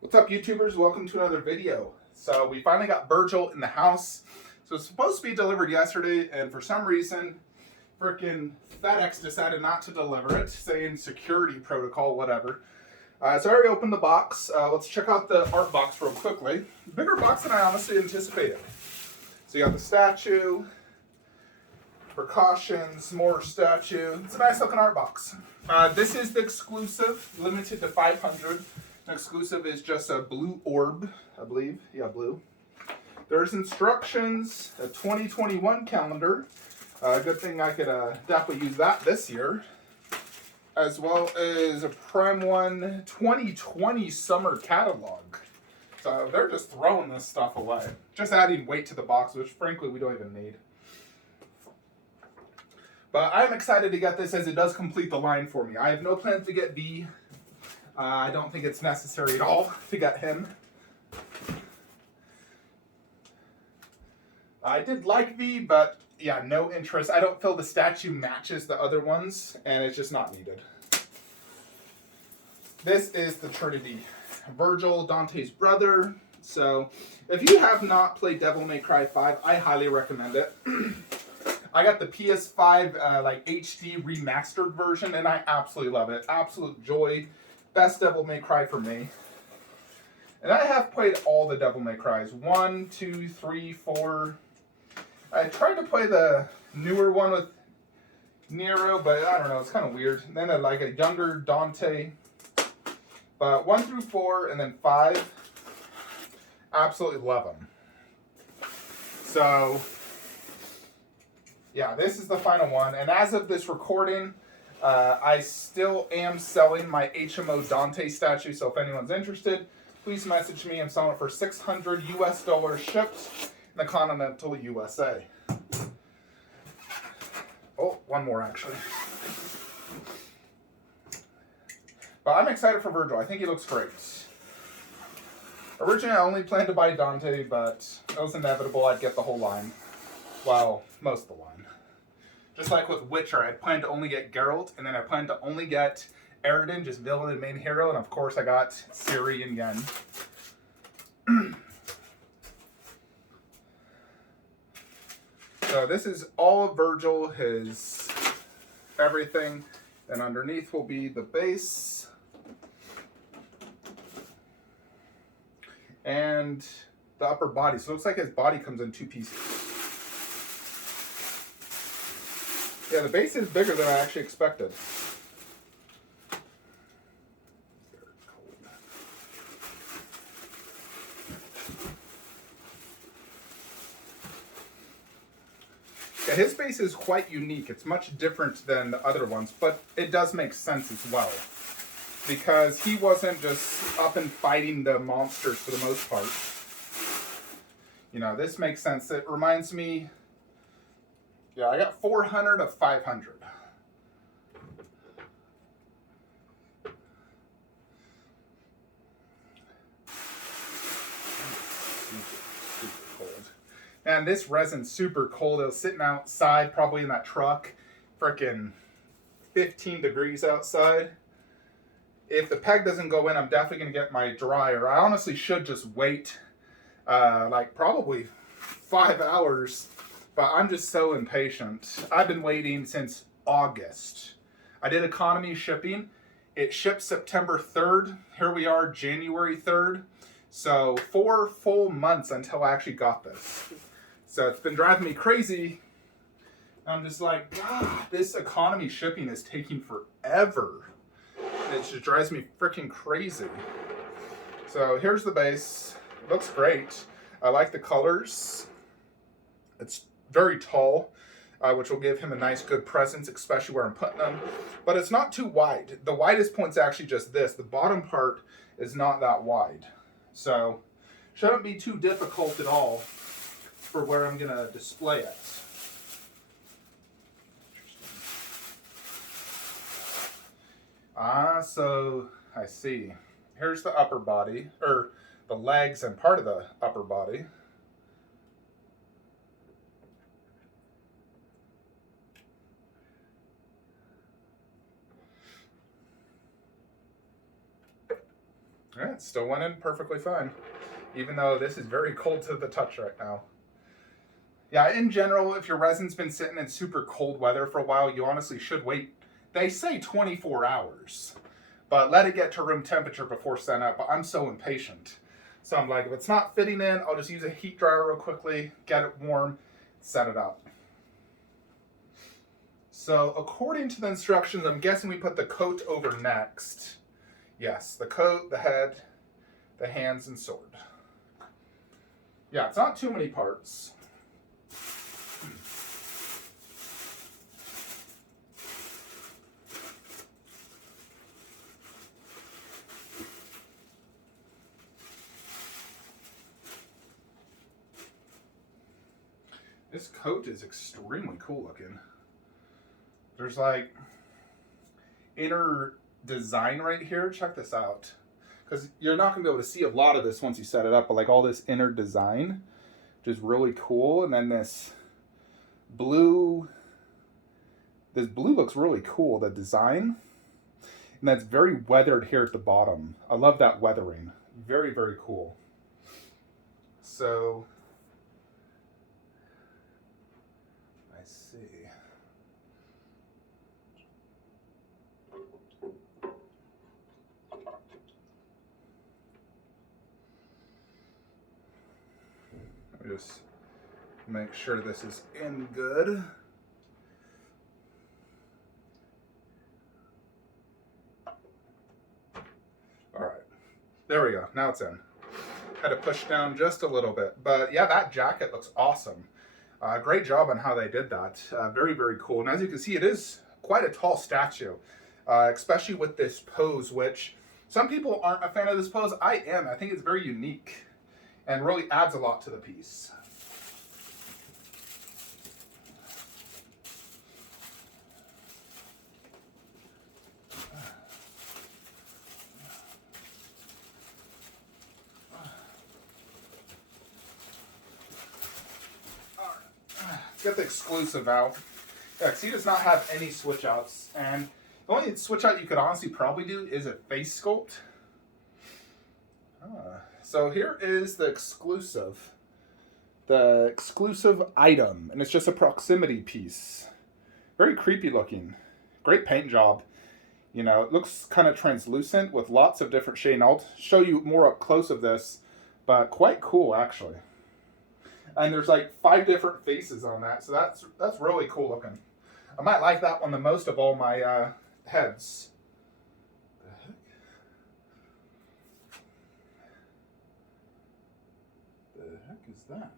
What's up, YouTubers? Welcome to another video. So we finally got Virgil in the house. So it's supposed to be delivered yesterday, and for some reason, freaking FedEx decided not to deliver it, saying security protocol, whatever. So I already opened the box. Let's check out the art box real quickly. Bigger box than I honestly anticipated. So you got the statue, precautions, more statue. It's a nice looking art box. This is the exclusive, limited to 500. The exclusive is just a blue orb, I believe. Yeah, blue. There's instructions, a 2021 calendar. Good thing I could definitely use that this year. As well as a Prime 1 2020 summer catalog. So they're just throwing this stuff away. Just adding weight to the box, which frankly we don't even need. But I'm excited to get this as it does complete the line for me. I have no plans to get V. I don't think it's necessary at all to get him. I did like V, but yeah, no interest. I don't feel the statue matches the other ones, and it's just not needed. This is the Trinity. Virgil, Dante's brother. So, if you have not played Devil May Cry 5, I highly recommend it. I got the PS5 like HD remastered version, and I absolutely love it. Absolute joy. Best Devil May Cry for me. And I have played all the Devil May Cries. 1, 2, 3, 4. I tried to play the newer one with Nero, but I don't know, it's kind of weird. And then like a younger Dante. But 1 through 4 and then 5, absolutely love them. So, yeah, this is the final one. And as of this recording, I still am selling my HMO Dante statue. So if anyone's interested, please message me. I'm selling it for $600 US shipped in the continental USA. Oh, one more actually. But I'm excited for Virgil. I think he looks great. Originally, I only planned to buy Dante, but it was inevitable I'd get the whole line. Well, most of the line. Just like with Witcher, I planned to only get Geralt, and then I planned to only get Aridin, just villain and main hero, and of course I got Ciri and Yen. So this is all of Virgil, his everything, and underneath will be the base. And the upper body. So it looks like his body comes in 2 pieces. Yeah, the base is bigger than I actually expected. Yeah, his base is quite unique. It's much different than the other ones, but it does make sense as well. Because he wasn't just up and fighting the monsters for the most part. You know, this makes sense. It reminds me... Yeah, I got 400 of 500. Super cold. And this resin's super cold. It was sitting outside, probably in that truck. Frickin' 15 degrees outside. If the peg doesn't go in, I'm definitely going to get my dryer. I honestly should just wait, like probably 5 hours. But I'm just so impatient. I've been waiting since August. I did economy shipping. It shipped September 3rd. Here we are, January 3rd. So 4 full months until I actually got this. So it's been driving me crazy. I'm just like, God, this economy shipping is taking forever. It just drives me freaking crazy. So here's the base. It looks great. I like the colors. It's very tall, which will give him a nice, good presence, especially where I'm putting them. But it's not too wide. The widest point's actually just this. The bottom part is not that wide. So, shouldn't be too difficult at all for where I'm going to display it. So, I see. Here's the upper body, or the legs and part of the upper body. Yeah, it's still went in perfectly fine, even though this is very cold to the touch right now. Yeah, in general, if your resin's been sitting in super cold weather for a while, you honestly should wait. They say 24 hours, but let it get to room temperature before setting up. But I'm so impatient. So I'm like, if it's not fitting in, I'll just use a heat dryer real quickly, get it warm, set it up. So according to the instructions, I'm guessing we put the coat over next. Yes, the coat, the head, the hands, and sword. Yeah, it's not too many parts. This coat is extremely cool looking. There's like inner design right here. Check this out. Because you're not going to be able to see a lot of this once you set it up, but like all this inner design, which is really cool. And then this blue looks really cool, the design. And that's very weathered here at the bottom. I love that weathering. Very, very cool. So, I see. Let me just make sure this is in good. All right, there we go. Now it's in. Had to push down just a little bit, but yeah, that jacket looks awesome. Great job on how they did that. Very, very cool. And as you can see, it is quite a tall statue, especially with this pose, which some people aren't a fan of this pose. I am. I think it's very unique and really adds a lot to the piece. Get the exclusive out. Yeah, because he does not have any switch outs. And the only switch out you could honestly probably do is a face sculpt. So here is the exclusive. The exclusive item. And it's just a proximity piece. Very creepy looking. Great paint job. You know, it looks kind of translucent with lots of different shade. And I'll show you more up close of this. But quite cool, actually. And there's like 5 different faces on that, so that's really cool looking. I might like that one the most of all my heads. The heck? The heck is that?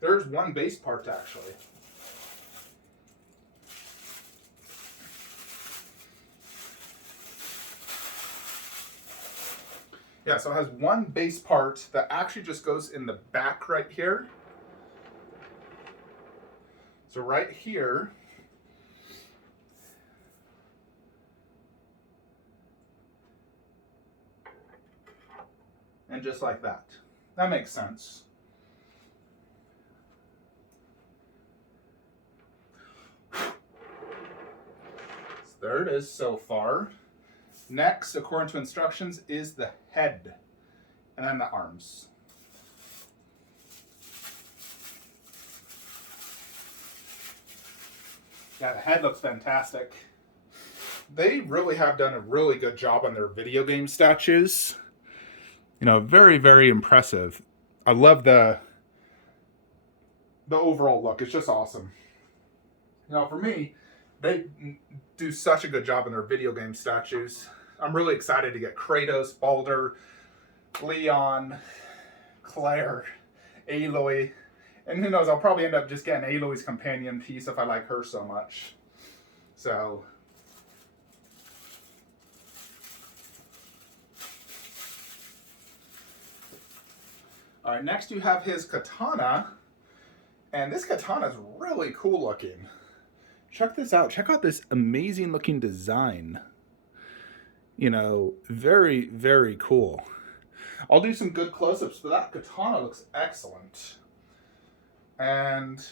There's one base part actually. Yeah, so it has one base part that actually just goes in the back right here. So right here, and just like that. That makes sense. So there it is so far. Next, according to instructions, is the head, and then the arms. Yeah, the head looks fantastic. They really have done a really good job on their video game statues. You know, very, very impressive. I love the overall look. It's just awesome. You know, for me, they do such a good job in their video game statues. I'm really excited to get Kratos, Baldur, Leon, Claire, Aloy, and who knows, I'll probably end up just getting Aloy's companion piece if I like her so much. So, all right, next you have his katana, and this katana is really cool looking. Check this out. Check out this amazing looking design. You know, very, very cool. I'll do some good close-ups, but that katana looks excellent. And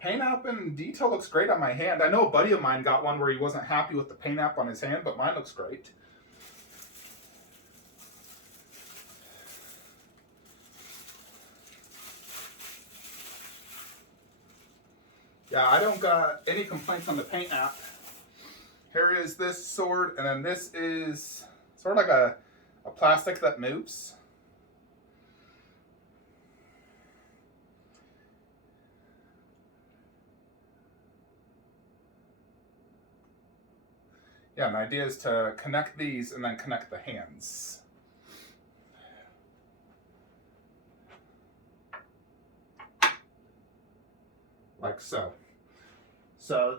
Paint app and detail looks great on my hand. I know a buddy of mine got one where he wasn't happy with the paint app on his hand, but mine looks great. Yeah, I don't got any complaints on the paint app. Here is this sword, and then this is sort of like a plastic that moves. Yeah, and the idea is to connect these and then connect the hands. Like so. So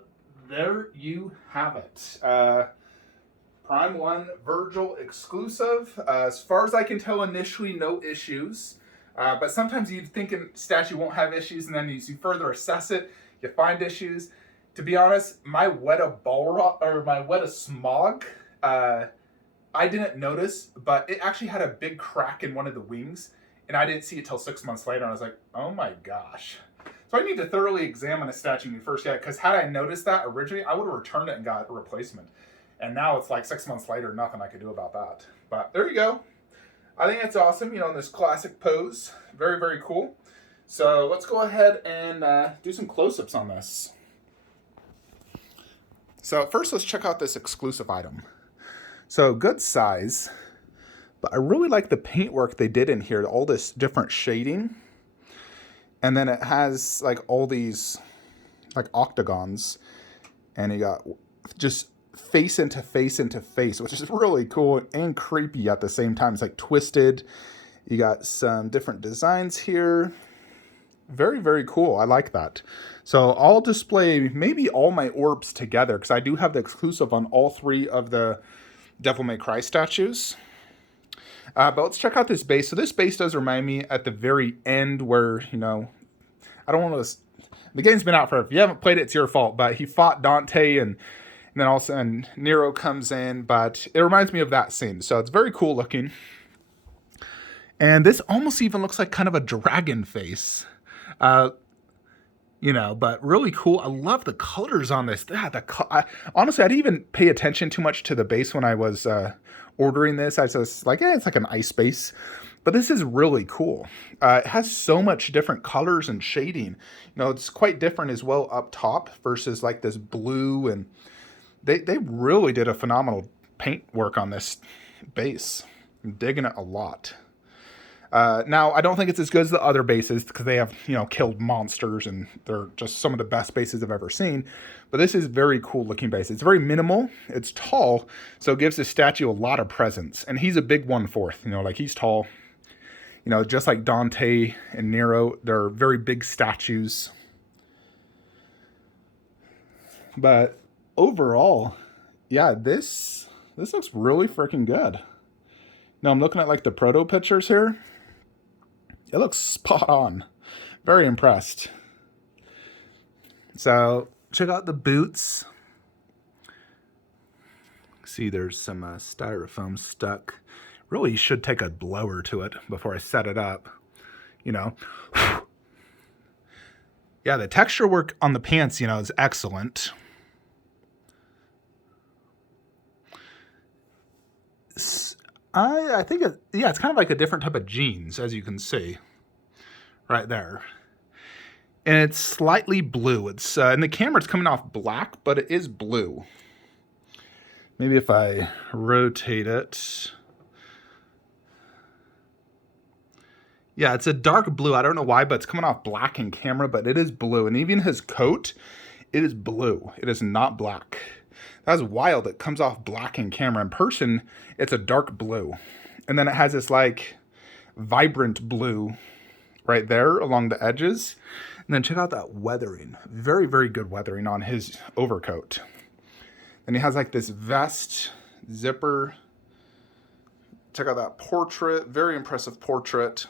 there you have it. Prime 1 Virgil exclusive. As far as I can tell, initially no issues. But sometimes you think a statue won't have issues, and then as you further assess it, you find issues. To be honest, my Weta Smog, I didn't notice, but it actually had a big crack in one of the wings, and I didn't see it till 6 months later, and I was like, oh my gosh. So I need to thoroughly examine a statue when you first get it, because had I noticed that originally, I would have returned it and got a replacement. And now it's like 6 months later, nothing I could do about that. But there you go. I think it's awesome, in this classic pose. Very, very cool. So let's go ahead and do some close-ups on this. So first, let's check out this exclusive item. So good size, but I really like the paintwork they did in here, all this different shading. And then it has like all these like octagons, and you got just face into face into face, which is really cool and creepy at the same time. It's like twisted. You got some different designs here. Very, very cool. I like that. So I'll display maybe all my orbs together, because I do have the exclusive on all 3 of the Devil May Cry statues. But let's check out this base. So this base does remind me at the very end where, I don't want to... The game's been out for... If you haven't played it, it's your fault. But he fought Dante, and then all of a sudden Nero comes in. But it reminds me of that scene. So it's very cool looking. And this almost even looks like kind of a dragon face. But really cool. I love the colors on this. Honestly, I didn't even pay attention too much to the base when I was ordering this. I was just like, it's like an ice base. But this is really cool. It has so much different colors and shading. It's quite different as well up top versus like this blue. And they really did a phenomenal paint work on this base. I'm digging it a lot. Now, I don't think it's as good as the other bases, because they have, killed monsters, and they're just some of the best bases I've ever seen. But this is very cool looking base. It's very minimal. It's tall, so it gives the statue a lot of presence. And he's a big 1/4, like he's tall. Just like Dante and Nero, they're very big statues. But overall, yeah, this looks really freaking good. Now I'm looking at like the proto pictures here. It looks spot on. Very impressed. So check out the boots. See, there's some styrofoam stuck. Really should take a blower to it before I set it up. Yeah, the texture work on the pants, is excellent. I think it's kind of like a different type of jeans, as you can see right there. And it's slightly blue. It's in the camera, it's coming off black, but it is blue. Maybe if I rotate it. Yeah, it's a dark blue. I don't know why, but it's coming off black in camera, but it is blue. And even his coat, it is blue. It is not black. That's wild. It comes off black in camera. In person, it's a dark blue. And then it has this like vibrant blue right there along the edges. And then check out that weathering. Very, very good weathering on his overcoat. Then he has like this vest, zipper. Check out that portrait. Very impressive portrait.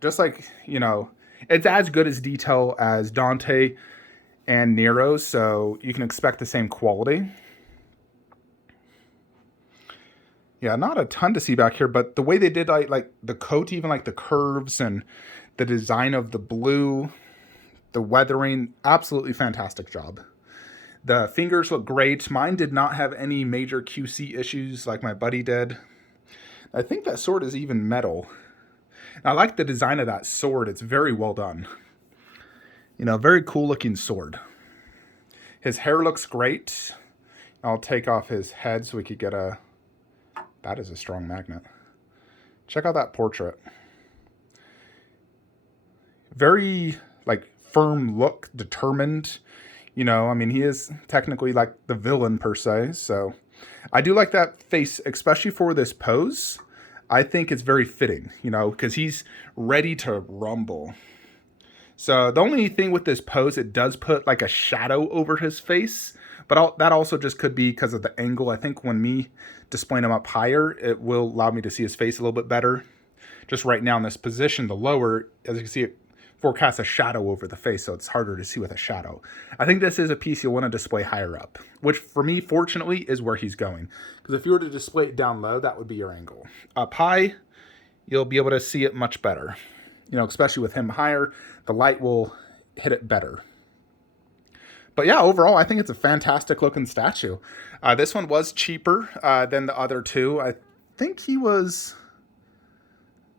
Just like, it's as good as detail as Dante and Nero, so you can expect the same quality. Yeah, not a ton to see back here, but the way they did like the coat, even like the curves and the design of the blue, The weathering, absolutely fantastic job. The fingers look great. Mine did not have any major QC issues like my buddy did. I think that sword is even metal. I like the design of that sword. It's very well done. You know, very cool looking sword. His hair looks great. I'll take off his head so we could get a... That is a strong magnet. Check out that portrait. Very, like, firm look, determined. You know, I mean, he is technically like the villain per se. So I do like that face, especially for this pose. I think it's very fitting, you know, because he's ready to rumble. So the only thing with this pose, it does put like a shadow over his face. But that also just could be because of the angle. I think when me displaying him up higher, it will allow me to see his face a little bit better. Just right now in this position, the lower, as you can see, it forecasts a shadow over the face, so it's harder to see with a shadow. I think this is a piece you'll want to display higher up, which for me, fortunately, is where he's going. Because if you were to display it down low, that would be your angle. Up high, you'll be able to see it much better. You know, especially with him higher, the light will hit it better. But yeah, overall, I think it's a fantastic looking statue. This one was cheaper than the other two. I think he was...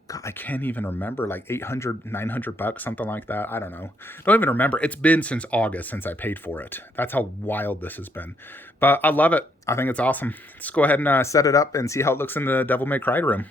God, I can't even remember, like 800, 900 bucks, something like that. I don't know. Don't even remember. It's been since August since I paid for it. That's how wild this has been. But I love it. I think it's awesome. Let's go ahead and set it up and see how it looks in the Devil May Cry room.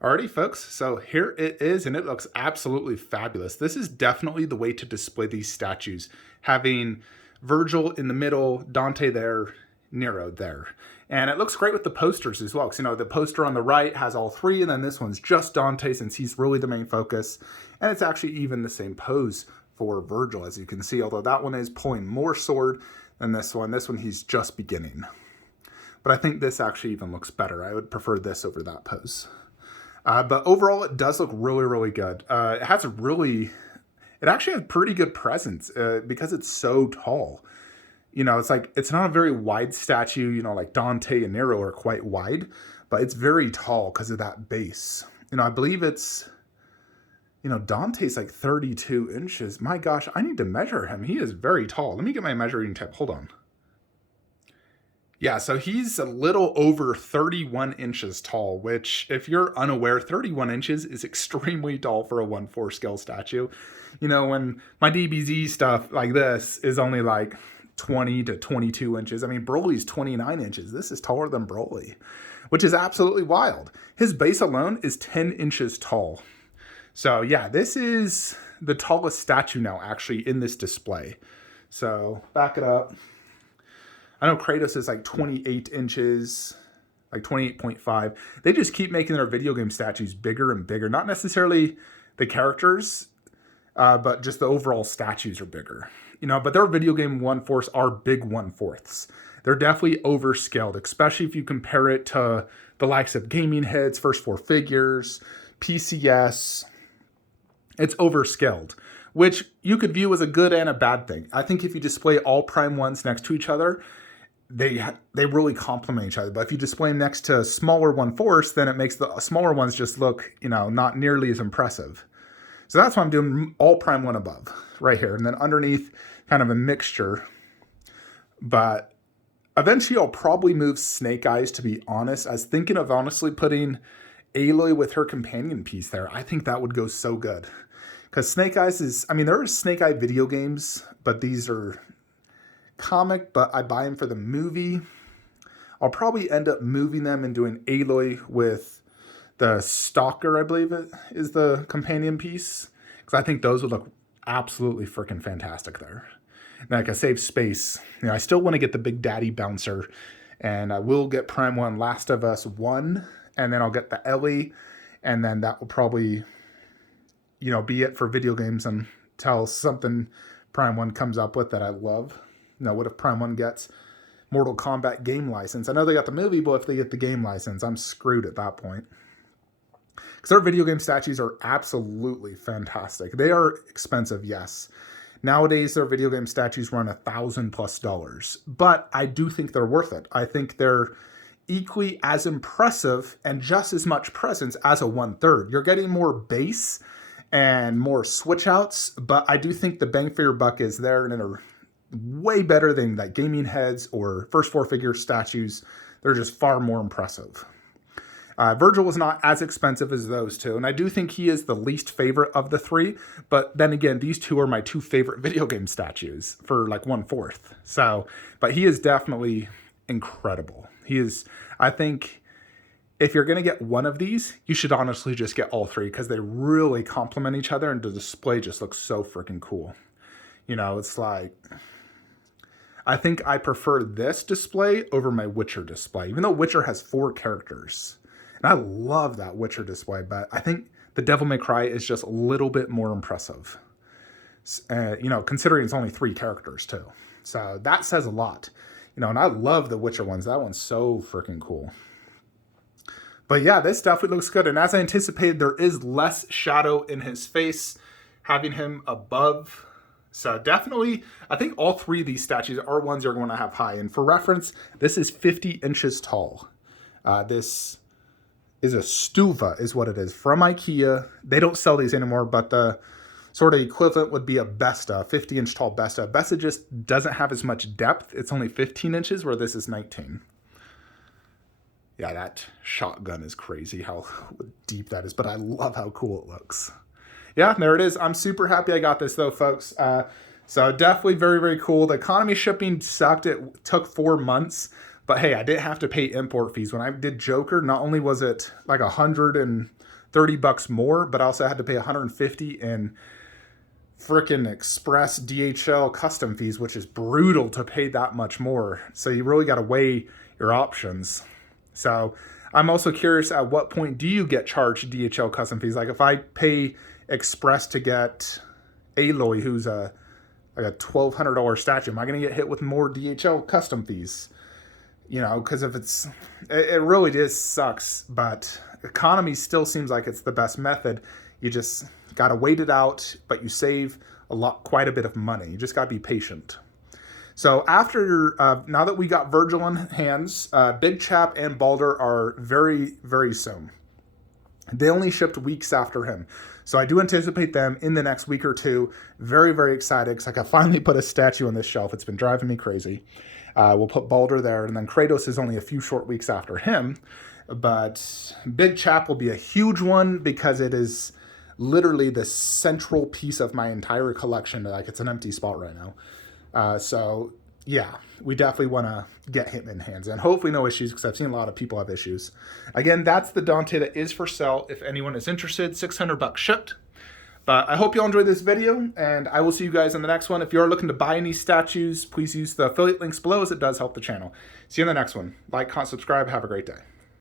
Alrighty, folks. So here it is, and it looks absolutely fabulous. This is definitely the way to display these statues. Having Virgil in the middle, Dante there, Nero there. And it looks great with the posters as well. Because, you know, the poster on the right has all three, and then this one's just Dante since he's really the main focus. And it's actually even the same pose for Virgil, as you can see, although that one is pulling more sword than this one. This one, he's just beginning. But I think this actually even looks better. I would prefer this over that pose. But overall, it does look really, really good. It actually has pretty good presence because it's so tall. You know, it's not a very wide statue, you know, like Dante and Nero are quite wide, but it's very tall because of that base. You know, I believe it's, you know, Dante's like 32 inches. My gosh, I need to measure him. He is very tall. Let me get my measuring tape. Hold on. Yeah, so he's a little over 31 inches tall, which, if you're unaware, 31 inches is extremely tall for a 1/4 scale statue. You know, when my DBZ stuff like this is only like 20 to 22 inches. I mean, Broly's 29 inches. This is taller than Broly, which is absolutely wild. His base alone is 10 inches tall. So yeah, this is the tallest statue now actually in this display. So back it up. I know Kratos is like 28 inches, like 28.5. They just keep making their video game statues bigger and bigger. Not necessarily the characters, but just the overall statues are bigger. You know, but their video game 1/4s are big 1/4s. They're definitely overscaled, especially if you compare it to the likes of Gaming Heads, First Four Figures, PCS. It's overscaled, which you could view as a good and a bad thing. I think if you display all Prime 1s next to each other, they really complement each other. But if you display them next to smaller 1/4s, then it makes the smaller ones just look, you know, not nearly as impressive. So that's why I'm doing all Prime 1 above right here. And then underneath, kind of a mixture. But eventually I'll probably move Snake Eyes, to be honest. I was thinking of honestly putting Aloy with her companion piece there. I think that would go so good. Because Snake Eyes is, I mean, there are Snake Eye video games, but these are comic, but I buy them for the movie. I'll probably end up moving them and doing Aloy with the Stalker, I believe it is the companion piece. Because I think those would look absolutely freaking fantastic there. And like I save space. You know, I still want to get the Big Daddy Bouncer. And I will get Prime 1 Last of Us 1. And then I'll get the Ellie. And then that will probably, you know, be it for video games until something Prime 1 comes up with that I love. You know, what if Prime 1 gets Mortal Kombat game license? I know they got the movie, but if they get the game license, I'm screwed at that point. Because their video game statues are absolutely fantastic. They are expensive, yes. Nowadays, their video game statues run $1,000+. But I do think they're worth it. I think they're equally as impressive and just as much presence as a 1/3. You're getting more base and more switch outs, but I do think the bang for your buck is there and are way better than like gaming heads or first four figure statues. They're just far more impressive. Virgil was not as expensive as those two, and I do think he is the least favorite of the three, but then again, these two are my two favorite video game statues for like 1/4. So, but he is definitely incredible. He is, I think, if you're going to get one of these, you should honestly just get all three because they really complement each other and the display just looks so freaking cool. You know, it's like, I think I prefer this display over my Witcher display, even though Witcher has 4 characters. And I love that Witcher display, but I think the Devil May Cry is just a little bit more impressive. You know, considering it's only 3 characters too. So that says a lot. You know, and I love the Witcher ones. That one's so freaking cool. But yeah, this definitely looks good. And as I anticipated, there is less shadow in his face, having him above. So definitely, I think all 3 of these statues are ones you're going to have high. And for reference, this is 50 inches tall. This is a Stuva is what it is from IKEA. They don't sell these anymore, but the sort of equivalent would be a Besta, 50-inch tall Besta. Besta just doesn't have as much depth. It's only 15 inches, where this is 19. Yeah, that shotgun is crazy how deep that is, but I love how cool it looks. Yeah, there it is. I'm super happy I got this though, folks. So definitely very, very cool. The economy shipping sucked. It took 4 months. But hey, I didn't have to pay import fees. When I did Joker, not only was it like $130 more, but I also had to pay $150 in frickin' express DHL custom fees, which is brutal to pay that much more. So you really got to weigh your options. So I'm also curious, at what point do you get charged DHL custom fees? Like if I pay express to get Aloy, who's like a $1,200 statue, am I going to get hit with more DHL custom fees? You know, because if it really just sucks, but economy still seems like it's the best method. You just got to wait it out, but you save quite a bit of money. You just got to be patient. So after, now that we got Virgil in hands, Big Chap and Baldur are very, very soon. They only shipped weeks after him. So I do anticipate them in the next week or two. Very, very excited because I can finally put a statue on this shelf. It's been driving me crazy. We'll put Baldur there, and then Kratos is only a few short weeks after him. But Big Chap will be a huge one because it is literally the central piece of my entire collection. Like, it's an empty spot right now. So yeah, we definitely want to get him in hands, and hopefully no issues, because I've seen a lot of people have issues. Again, that's the Dante that is for sale. If anyone is interested, $600 shipped. But I hope you all enjoyed this video, and I will see you guys in the next one. If you are looking to buy any statues, please use the affiliate links below, as it does help the channel. See you in the next one. Like, comment, subscribe. Have a great day.